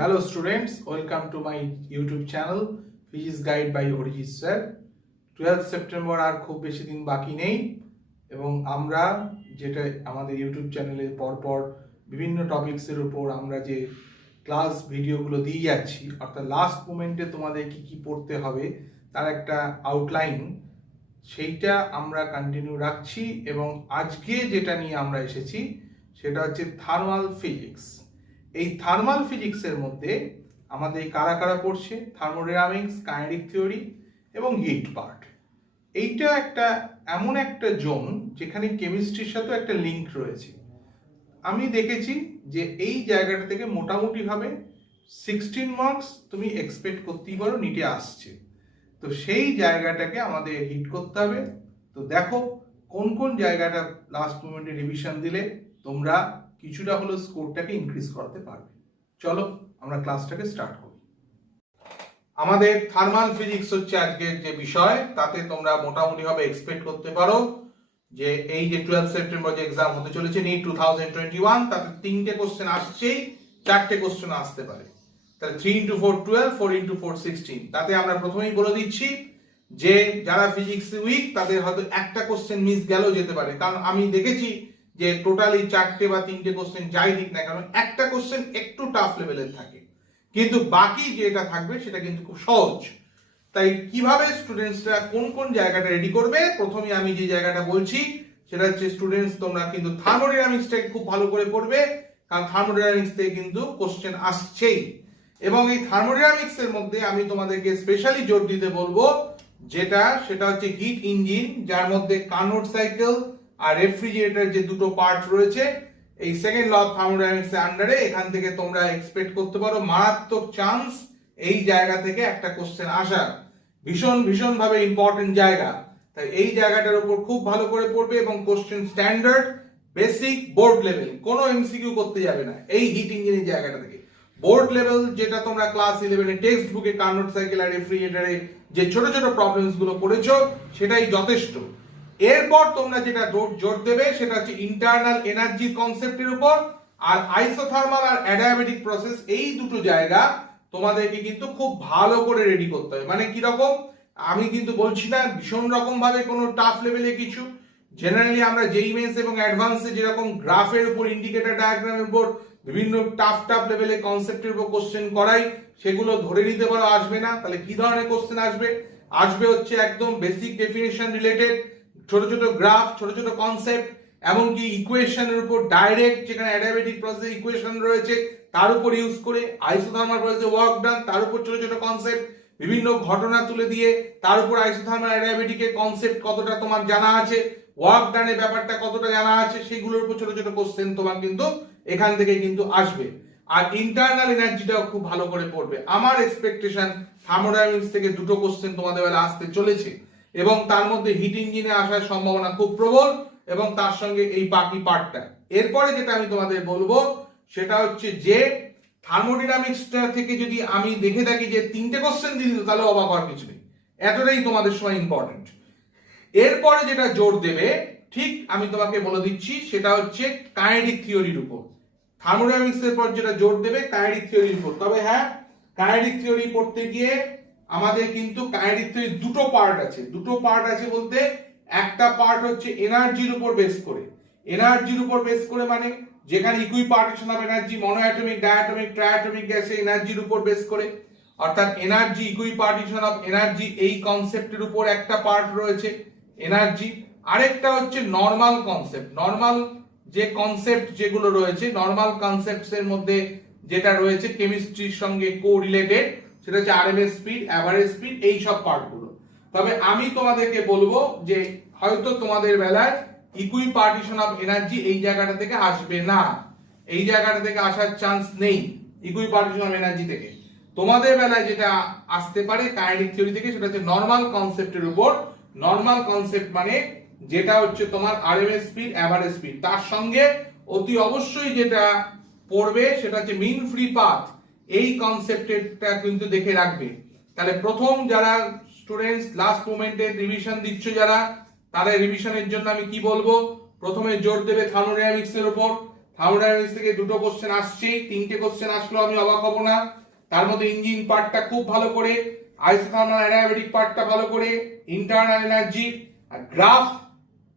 Hello students, welcome to my YouTube channel Physics Guide by Orijit sir. 12 September আর খুব বেশি দিন বাকি নেই এবং আমরা যেটা আমাদের ইউটিউব চ্যানেলে পরপর বিভিন্ন টপিকসের উপর আমরা যে ক্লাস ভিডিওগুলো দিয়ে যাচ্ছি, অর্থাৎ লাস্ট মোমেন্টে তোমাদের কি কি পড়তে হবে তার একটা আউটলাইন, সেইটা আমরা কন্টিনিউ রাখছি। এবং আজকে যেটা নিয়ে আমরা এসেছি সেটা হচ্ছে থার্মাল ফিজিক্স। এই থার্মাল ফিজিক্সের মধ্যে আমাদের কারা কারা পড়ছে, থার্মোডাইনামিক্স, কাইনেটিক থিওরি এবং হিট পার্ট। এইটা একটা এমন একটা জোন যেখানে কেমিস্ট্রির সাথে একটা লিঙ্ক রয়েছে। আমি দেখেছি যে এই জায়গাটা থেকে মোটামুটি ভাবে 16 মার্কস তুমি এক্সপেক্ট করতেই পারো নিটে আসছে। তো সেই জায়গাটাকে আমাদের হিট করতে হবে। তো দেখো কোন কোন জায়গাটা লাস্ট মোমেন্টে রিভিশন দিলে তোমরা কিছুটা হলো স্কোরটাকে ইনক্রিজ করতে পারবে। চলো আমরা ক্লাসটাকে স্টার্ট করি। আমাদের থার্মাল ফিজিক্স হচ্ছে আজকের যে বিষয়, তাতে তোমরা মোটামুটি ভাবে এক্সপেক্ট করতে পারো যে এই যে 12 সেপ্টেম্বর যে এক্সাম হতে চলেছে নিট 2021, তাতে 3টে কোশ্চেন আসছেই, 4টে কোশ্চেন আসতে পারে। তাহলে 3 into 4 12, 4 into 4 16। তাতে আমরা প্রথমেই বলে দিচ্ছি যে যারা ফিজিক্স উইক তাদের হয়তো একটা কোশ্চেন মিস গেলেও যেতে পারে, কারণ আমি দেখেছি যে টোটালি 4টে বা 3টে কোশ্চেন যাই দিক না কারণ একটা কোশ্চেন একটু টাফ লেভেলের থাকে, কিন্তু বাকি যেটা থাকবে সেটা কিন্তু খুব সহজ। তাই কিভাবে স্টুডেন্টসরা কোন কোন জায়গাটা রেডি করবে, প্রথমে আমি যে জায়গাটা বলছি সেটা হচ্ছে স্টুডেন্টস তোমরা কিন্তু থার্মোডাইনামিক্সটাকে খুব ভালো করে পড়বে, কারণ থার্মোডাইনামিক্স থেকে কিন্তু কোশ্চেন আসছেই। এবং এই থার্মোডাইনামিক্স এর মধ্যে আমি তোমাদেরকে স্পেশালি জোর দিতে বলবো সেটা হচ্ছে হিট ইঞ্জিন, যার মধ্যে কার্নোট সাইকেল আর রেফ্রিজারেটর যে দুটো পার্ট রয়েছে। এই সেকেন্ড ল অফ থার্মোডাইনামিক্স এর আন্ডারে এখান থেকে তোমরা এক্সপেক্ট করতে পারো মারাত্মক চান্স এই জায়গা থেকে একটা কোশ্চেন আসা, ভীষণ ভাবে ইম্পর্টেন্ট জায়গা। তাই এই জায়গাটার উপর খুব ভালো করে পড়বে এবং question standard, basic, board level, কোনো এমসিকিউ করতে যাবে না এই হিট ইঞ্জিনের জায়গাটা থেকে। বোর্ড লেভেল যেটা তোমরা ক্লাস 11 টেক্সট বুকে কার্নোট সাইকেল আর রেফ্রিজারেটরে যে ছোট ছোট প্রবলেমস গুলো পড়েছো সেটাই যথেষ্ট। এরপর তোমরা যেটা জোর দেবে সেটা হচ্ছে ইন্টারনাল এনার্জি কনসেপ্টের উপর, আর আইসোথার্মাল আর অ্যাডিয়াবেটিক প্রসেস, এই দুটো জায়গা তোমাদেরকে কিন্তু খুব ভালো করে রেডি করতে হবে। মানে কিরকম, আমি কিন্তু বলছি না ভীষণ রকম ভাবে কোনো টাফ লেভেলে কিছু। জেনারেলি আমরা যেই মেন্স এবং অ্যাডভান্সে যেরকম গ্রাফের উপর, ইন্ডিকেটর ডায়াগ্রামের উপর বিভিন্ন টাফ লেভেলে কনসেপ্টের উপর কোশ্চেন করাই, সেগুলো ধরে নিতে পারো আসবে না। তাহলে কি ধরনের কোশ্চেন আসবে হচ্ছে একদম বেসিক ডেফিনেশন রিলেটেড, ছোট ছোট গ্রাফ, ছোট ছোট কনসেপ্ট, এমনকি ইকুয়েশনের উপর ডাইরেক্ট, যেখানে অ্যাডিয়াবেটিক প্রসেসে ইকুয়েশন রয়েছে তার উপর ইউজ করে, আইসোথার্মাল প্রসেসে ওয়ার্ক ডান তার উপর ছোট ছোট কনসেপ্ট, বিভিন্ন ঘটনা তুলে দিয়ে তার উপর আইসোথার্মাল অ্যাডিয়াবেটিকের কনসেপ্ট কতটা তোমার জানা আছে, ওয়ার্ক ডানের ব্যাপারটা কতটা জানা আছে, সেগুলোর উপর ছোট ছোট কোশ্চেন তোমার কিন্তু এখান থেকে কিন্তু আসবে। আর ইন্টারনাল এনার্জিটাও খুব ভালো করে পড়বে। আমার এক্সপেকটেশন থার্মোডাইনামিক্স থেকে দুটো কোশ্চেন তোমাদের বেলা আসতে চলেছে এবং তার মধ্যে হিট ইঞ্জিনে আসার সম্ভাবনা খুব প্রবল, এবং তার সঙ্গে এই বাকি পার্টটা। এরপরে যেটা আমি তোমাদের বলবো সেটা হচ্ছে যে থার্মোডাইনামিক্সটা থেকে যদি আমি দেখে থাকি যে 3টে কোশ্চেন দিয়ে দিত, তাহলে অবাক হওয়ার কিছু নেই, এতটাই তোমাদের সময় ইম্পর্টেন্ট। এরপরে যেটা জোর দেবে, ঠিক আমি তোমাকে বলে দিচ্ছি, সেটা হচ্ছে কাইনেটিক থিওরির উপর। থার্মোডাইনামিক্স এর পর যেটা জোর দেবে কাইনেটিক থিওরির উপর। তবে হ্যাঁ, কাইনেটিক থিওরি পড়তে গিয়ে আমাদের কিন্তু কাইনেটিক থিওরি দুটো পার্ট আছে বলতে, একটা পার্ট হচ্ছে এনার্জির উপর বেস করে। এনার্জির উপর বেস করে মানে যেখানে ইকুইপার্টিশন অফ এনার্জি, মনোঅ্যাটমিক, ডায়াটমিক, ট্রায়াটমিক গ্যাসে এনার্জির উপর বেস করে, অর্থাৎ এনার্জি, ইকুইপার্টিশন অফ এনার্জি, এই কনসেপ্টের উপর একটা পার্ট রয়েছে এনার্জি। আরেকটা হচ্ছে নরমাল কনসেপ্ট। নরমাল যে কনসেপ্ট যেগুলো রয়েছে, নরমাল কনসেপ্টস এর মধ্যে যেটা রয়েছে কেমিস্ট্রির সঙ্গে কোরিলেটেড, সেটা হচ্ছে আরএমএস স্পিড, এভারেজ স্পিড, এই সব পার্টগুলো। তবে আমি তোমাদেরকে বলবো যে হয়তো তোমাদের বেলায় ইকুইপার্টিশন অফ এনার্জি এই জায়গাটা থেকে আসবে না, এই জায়গাটা থেকে আসার চান্স নেই ইকুইপার্টিশন অফ এনার্জি থেকে। তোমাদের বেলায় যেটা আসতে পারে কাইনেটিক থিওরি থেকে, সেটা হচ্ছে নরমাল কনসেপ্টের উপর। নরমাল কনসেপ্ট মানে যেটা হচ্ছে তোমার আরএমএস স্পিড, এভারেজ স্পিড, তার সঙ্গে অতি অবশ্যই যেটা পড়বে সেটা হচ্ছে মিন ফ্রি পাথ, এই কনসেপ্টটা কিন্তু দেখে রাখবে। তাহলে প্রথম যারা স্টুডেন্টস লাস্ট মোমেন্টে রিভিশন দিচ্ছ যারা, তাদের রিভিশনের জন্য আমি কি বলবো, প্রথমে জোর দেবে থার্মোডাইনামিক্স এর উপর। থার্মোডাইনামিক্স থেকে দুটো কোশ্চেন আসছেই, তিনটে কোশ্চেন আসলো আমি অবাক হব না। তার মধ্যে ইঞ্জিন পার্টটা খুব ভালো করে, আইসোথার্মাল অ্যাডিয়াবেটিক পার্টটা ভালো করে, ইন্টারনাল এনার্জি আর গ্রাফ,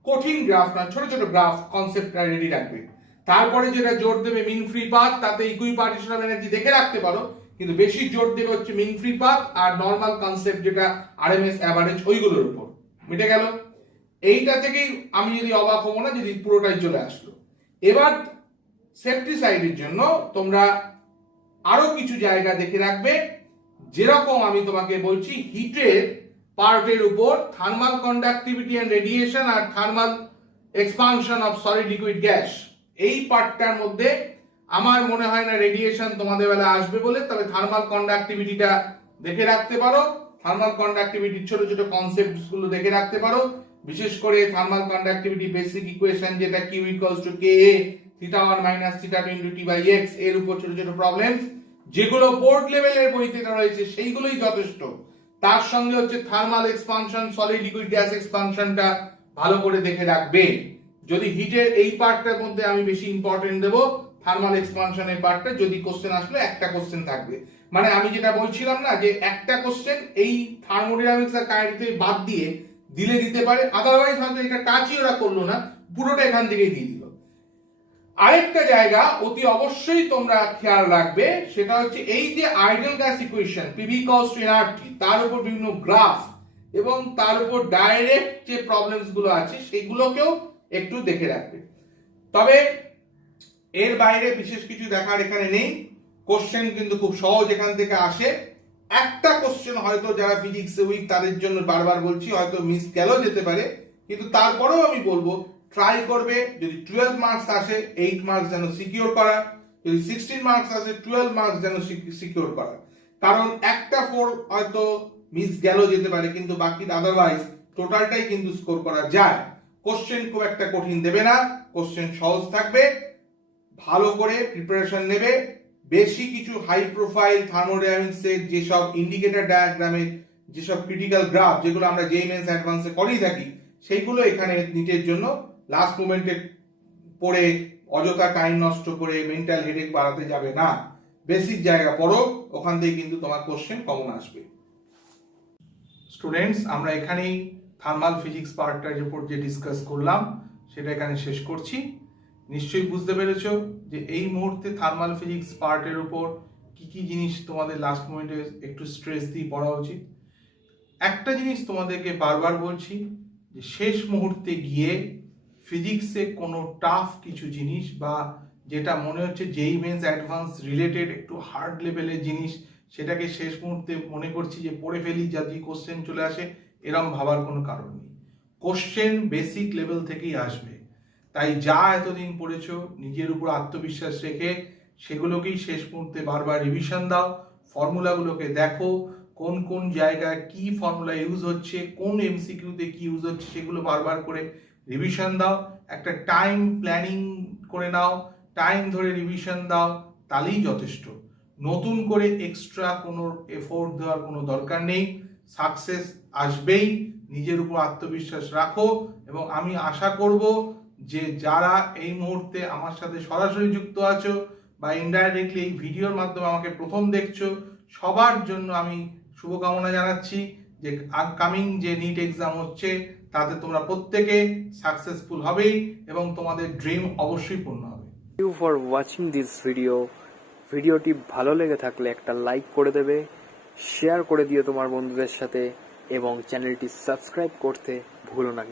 কঠিন গ্রাফ না, ছোট ছোট গ্রাফ কনসেপ্টটা রেডি রাখবে। তারপরে যেটা জোর দেবে মিন ফ্রি পাথ, তাতে ইকুইপার্টিশন অফ এনার্জি দেখে রাখতে পারো, কিন্তু বেশি জোর দেবে হচ্ছে মিন ফ্রি পাথ আর নরমাল কনসেপ্ট যেটা আরএমএস অ্যাভারেজ ওইগুলোর উপর। মিটে গেল। এইটা থেকেই আমি যদি অবাক হবো না যদি পুরোটাই চলে আসলো। এবার সেফটি সাইডের জন্য তোমরা আরো কিছু জায়গা দেখে রাখবে, যেরকম আমি তোমাকে বলছি হিটের পার্টের উপর থার্মাল কন্ডাক্টিভিটি এন্ড রেডিয়েশন আর thermal expansion of solid liquid gas, এই পার্টটার মধ্যে আমার মনে হয় না রেডিয়েশন তোমাদের বেলা আসবে বলে, তবে থার্মাল কন্ডাক্টিভিটিটা দেখে রাখতে পারো। থার্মাল কন্ডাক্টিভিটির ছোট ছোট কনসেপ্টস গুলো দেখে রাখতে পারো, বিশেষ করে থার্মাল কন্ডাক্টিভিটি বেসিক ইকুয়েশন যেটা Q equals to Ka θ1 minus θ2 into T/x, এর উপর ছোট ছোট প্রবলেমস যেগুলো বোর্ড লেভেলের বইতে রয়েছে সেইগুলোই যথেষ্ট। তার সঙ্গে হচ্ছে thermal expansion, solid liquid gas এক্সপানশনটা ভালো করে দেখে রাখবে। যদি হিটের এই পার্টটার মধ্যে আমি বেশি ইম্পর্টেন্ট দেব, থার্মাল এক্সপানশনের পার্টটা যদি কোশ্চেন আসলে একটা কোশ্চেন থাকবে, মানে আমি যেটা বলছিলাম না যে একটা কোশ্চেন এই থার্মোডাইনামিক্স আর কাইনেটিক্স বাদ দিয়ে দিলে দিতে পারে, আদারওয়াইজ হয়তো এটা টাচই ওরা করলো না, পুরোটা এখান থেকেই দিয়ে দিল। আরেকটা জায়গা অতি অবশ্যই তোমরা খেয়াল রাখবে, সেটা হচ্ছে এই যে ideal gas equation PV equals to nRT, তার উপর বিভিন্ন গ্রাফ এবং তার উপর ডাইরেক্ট যে প্রবলেমস গুলো আছে সেগুলোকেও একটু দেখে রাখবে। তবে এর বাইরে বিশেষ কিছু দেখার এখানে নেই। কোশ্চেন কিন্তু খুব সহজ এখান থেকে আসে। একটা কোশ্চেন হয়তো যারা ফিজিক্সে উইক তাদের জন্য বারবার বলছি হয়তো মিস গেলেও যেতে পারে, কিন্তু তারপরেও আমি বলবো ট্রাই করবে, যদি 12 মার্কস আসে 8 মার্কস যেন সিকিউর করা, যদি 16 মার্কস আসে 12 মার্কস যেন সিকিউর করা। কারণ একটা 4 হয়তো মিস গেলেও যেতে পারে, কিন্তু বাকি আদারওয়াইজ টোটালটাই কিন্তু স্কোর করা যায়। কোশ্চেন খুব একটা কঠিন দেবে না, কোশ্চেন সহজ থাকবে, ভালো করে প্রিপারেশন নেবে। বেশি কিছু হাই প্রোফাইল থার্মোডাইনামিক্সের যেসব ইন্ডিকেটর ডায়াগ্রামের যেসব ক্রিটিক্যাল গ্রাফ যেগুলো আমরা জেই মেন্স অ্যাডভান্সে করেই থাকি, সেইগুলো এখানে নিটের জন্য লাস্ট মোমেন্টে পড়ে অযথা টাইম নষ্ট করে মেন্টাল হেডেক বাড়াতে যাবে না। বেসিক জায়গা পড়ো, ওখান থেকে কিন্তু তোমার কোশ্চেন কমন আসবে। স্টুডেন্টস, আমরা এখানেই থার্মাল ফিজিক্স পার্টটার উপর যে ডিসকাস করলাম সেটা এখানে শেষ করছি। নিশ্চয়ই বুঝতে পেরেছো যে এই মুহূর্তে থার্মাল ফিজিক্স পার্টের উপর কি কি জিনিস তোমাদের লাস্ট মোমেন্টে একটু স্ট্রেস দিয়ে পড়া উচিত। একটা জিনিস তোমাদেরকে বারবার বলছি যে শেষ মুহূর্তে গিয়ে ফিজিক্সে কোনো টাফ কিছু জিনিস বা যেটা মনে হচ্ছে জেই মেন্স অ্যাডভান্স রিলেটেড একটু হার্ড লেভেলের জিনিস, সেটাকে শেষ মুহূর্তে মনে করছি যে পড়ে ফেলি যদি কোশ্চেন চলে আসে, এরম ভাবার কোনো কারণ নেই। কোশ্চেন বেসিক লেভেল থেকেই আসবে, তাই যা এতদিন পড়েছো নিজের উপর আত্মবিশ্বাস রেখে সেগুলোকেই শেষ মুহূর্তে বারবার রিভিশন দাও, ফর্মুলাগুলোকে দেখো, কোন কোন জায়গায় কি ফর্মুলা ইউজ হচ্ছে, কোন এমসিকিউতে কি ইউজ হচ্ছে সেগুলো বারবার করে রিভিশন দাও। একটা টাইম প্ল্যানিং করে নাও, টাইম ধরে রিভিশন দাও, তাহলেই যথেষ্ট। নতুন করে এক্সট্রা কোনো এফোর্ট দেওয়ার কোনো দরকার নেই, সাকসেস আসবেই। নিজের উপর আত্মবিশ্বাস রাখো এবং আমি আশা করব যে যারা এই মুহূর্তে আমার সাথে সরাসরি যুক্ত আছো বা ইনডাইরেক্টলি এই ভিডিওর মাধ্যমে আমাকে প্রথম দেখছো, সবার জন্য আমি শুভকামনা জানাচ্ছি যে আপকামিং যে নিট এক্সাম হচ্ছে তাতে তোমরা প্রত্যেকে সাকসেসফুল হবেই এবং তোমাদের ড্রিম অবশ্যই পূর্ণ হবে। Thank you for watching this video. ভিডিওটি ভালো লেগে থাকলে একটা লাইক করে দেবে, শেয়ার করে দিও তোমার বন্ধুদের সাথে এবং চ্যানেলটি সাবস্ক্রাইব করতে ভুলো না।